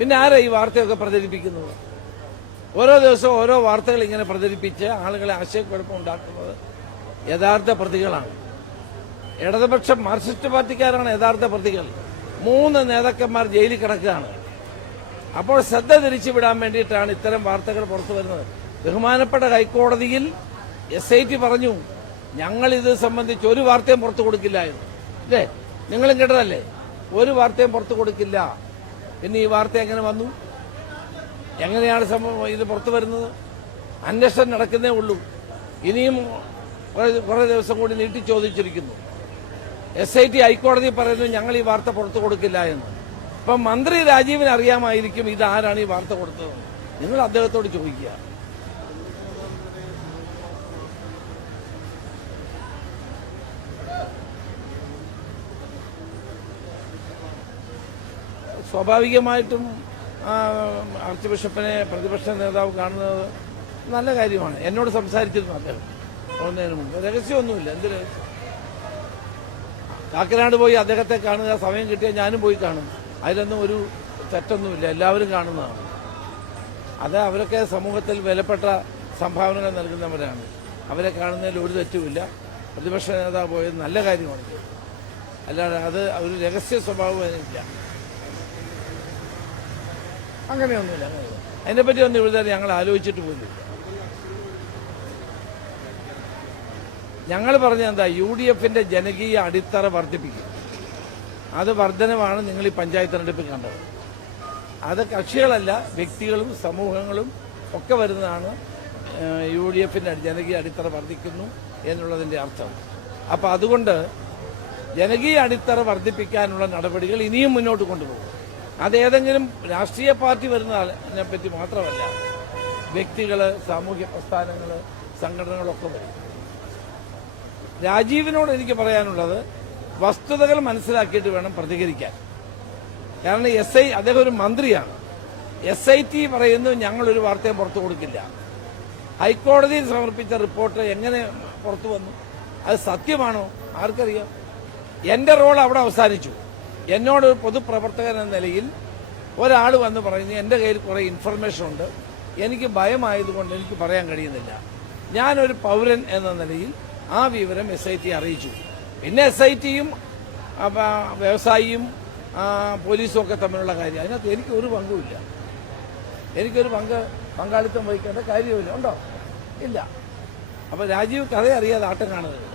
പിന്നെ ആരാ ഈ വാർത്തയൊക്കെ പ്രചരിപ്പിക്കുന്നത്? ഓരോ ദിവസവും ഓരോ വാർത്തകൾ ഇങ്ങനെ പ്രചരിപ്പിച്ച് ആളുകളെ ആശയക്കുഴപ്പം ഉണ്ടാക്കുന്നത് യഥാർത്ഥ പ്രതികളാണ്. ഇടതുപക്ഷം മാർക്സിസ്റ്റ് പാർട്ടിക്കാരാണ് യഥാർത്ഥ പ്രതികൾ. 3 നേതാക്കന്മാർ ജയിലിൽ കിടക്കുകയാണ്. അപ്പോൾ ശ്രദ്ധ തിരിച്ചുവിടാൻ വേണ്ടിയിട്ടാണ് ഇത്തരം വാർത്തകൾ പുറത്തു വരുന്നത്. ബഹുമാനപ്പെട്ട ഹൈക്കോടതിയിൽ SIT പറഞ്ഞു, ഞങ്ങൾ ഇത് സംബന്ധിച്ച് ഒരു വാർത്തയും പുറത്തു കൊടുക്കില്ല എന്ന്. അല്ലേ, നിങ്ങളും കേട്ടതല്ലേ? ഒരു വാർത്തയും പുറത്തു കൊടുക്കില്ല. പിന്നെ ഈ വാർത്ത എങ്ങനെ വന്നു? എങ്ങനെയാണ് സംഭവം ഇത് പുറത്തു വരുന്നത്? അന്വേഷണം നടക്കുന്നേ ഉള്ളൂ. ഇനിയും കുറെ ദിവസം കൂടി നീട്ടി ചോദിച്ചിരിക്കുന്നു. SIT ഹൈക്കോടതി പറയുന്നു ഞങ്ങൾ ഈ വാർത്ത പുറത്തു കൊടുക്കില്ല എന്ന്. ഇപ്പം മന്ത്രി രാജീവിന് അറിയാമായിരിക്കും ഇതാരാണ് ഈ വാർത്ത കൊടുത്തത്. നിങ്ങൾ അദ്ദേഹത്തോട് ചോദിക്കുക. സ്വാഭാവികമായിട്ടും ആർച്ച് ബിഷപ്പിനെ പ്രതിപക്ഷ നേതാവ് കാണുന്നത് നല്ല കാര്യമാണ്. എന്നോട് സംസാരിച്ചിരുന്നു അദ്ദേഹം പോകുന്നതിന് മുമ്പ്. രഹസ്യമൊന്നുമില്ല. എന്ത് രഹസ്യം? കാക്കനാട് പോയി അദ്ദേഹത്തെ കാണുക, സമയം കിട്ടിയാൽ ഞാനും പോയി കാണും. അതിലൊന്നും ഒരു തെറ്റൊന്നുമില്ല, എല്ലാവരും കാണുന്നതാണ്. അത് അവരൊക്കെ സമൂഹത്തിൽ വിലപ്പെട്ട സംഭാവനകൾ നൽകുന്നവരാണ്. അവരെ കാണുന്നതിൽ ഒരു തെറ്റുമില്ല. പ്രതിപക്ഷ നേതാവ് പോയത് നല്ല കാര്യമാണ്. അല്ലാതെ അത് ഒരു രഹസ്യ സ്വഭാവമില്ല, അങ്ങനെയൊന്നുമില്ല. അതിനെപ്പറ്റി ഒന്നും ഇവിടെ ഞങ്ങൾ ആലോചിച്ചിട്ട് പോലും. ഞങ്ങൾ പറഞ്ഞ എന്താ, UDFന്റെ ജനകീയ അടിത്തറ വർദ്ധിപ്പിക്കും. അത് വർധനമാണ് നിങ്ങൾ ഈ പഞ്ചായത്ത് തെരഞ്ഞെടുപ്പിൽ കണ്ടത്. അത് കക്ഷികളല്ല, വ്യക്തികളും സമൂഹങ്ങളും ഒക്കെ വരുന്നതാണ് UDFന്റെ ജനകീയ അടിത്തറ വർദ്ധിക്കുന്നു എന്നുള്ളതിന്റെ അർത്ഥം. അപ്പൊ അതുകൊണ്ട് ജനകീയ അടിത്തറ വർദ്ധിപ്പിക്കാനുള്ള നടപടികൾ ഇനിയും മുന്നോട്ട് കൊണ്ടുപോകും. അതേതെങ്കിലും രാഷ്ട്രീയ പാർട്ടി വരുന്നതിനെ പറ്റി മാത്രമല്ല, വ്യക്തികൾ, സാമൂഹ്യ പ്രസ്ഥാനങ്ങൾ, സംഘടനകളൊക്കെ വരും. രാജീവിനോട് എനിക്ക് പറയാനുള്ളത്, വസ്തുതകൾ മനസ്സിലാക്കിയിട്ട് വേണം പ്രതികരിക്കാൻ. കാരണം അദ്ദേഹം ഒരു മന്ത്രിയാണ്. SIT പറയുന്നു ഞങ്ങളൊരു വാർത്തയും പുറത്തു കൊടുക്കില്ല. ഹൈക്കോടതിയിൽ സമർപ്പിച്ച റിപ്പോർട്ട് എങ്ങനെ പുറത്തു വന്നു? അത് സത്യമാണോ? ആർക്കറിയാം? എന്റെ റോൾ അവിടെ അവസാനിച്ചു. എന്നോട് പൊതുപ്രവർത്തകൻ എന്ന നിലയിൽ ഒരാൾ വന്ന് പറയുന്നു എന്റെ കയ്യിൽ കുറെ ഇൻഫർമേഷൻ ഉണ്ട്, എനിക്ക് ഭയമായതുകൊണ്ട് എനിക്ക് പറയാൻ കഴിയുന്നില്ല. ഞാനൊരു പൗരൻ എന്ന നിലയിൽ ആ വിവരം SIT അറിയിച്ചു. പിന്നെ SITയും വ്യവസായിയും പോലീസും ഒക്കെ തമ്മിലുള്ള കാര്യം, അതിനകത്ത് എനിക്കൊരു പങ്കുമില്ല. എനിക്കൊരു പങ്കാളിത്തം വഹിക്കേണ്ട കാര്യമില്ല. ഉണ്ടോ? ഇല്ല. അപ്പൊ രാജീവ് കഥ അറിയാതെ ആട്ടം കാണുന്നത്.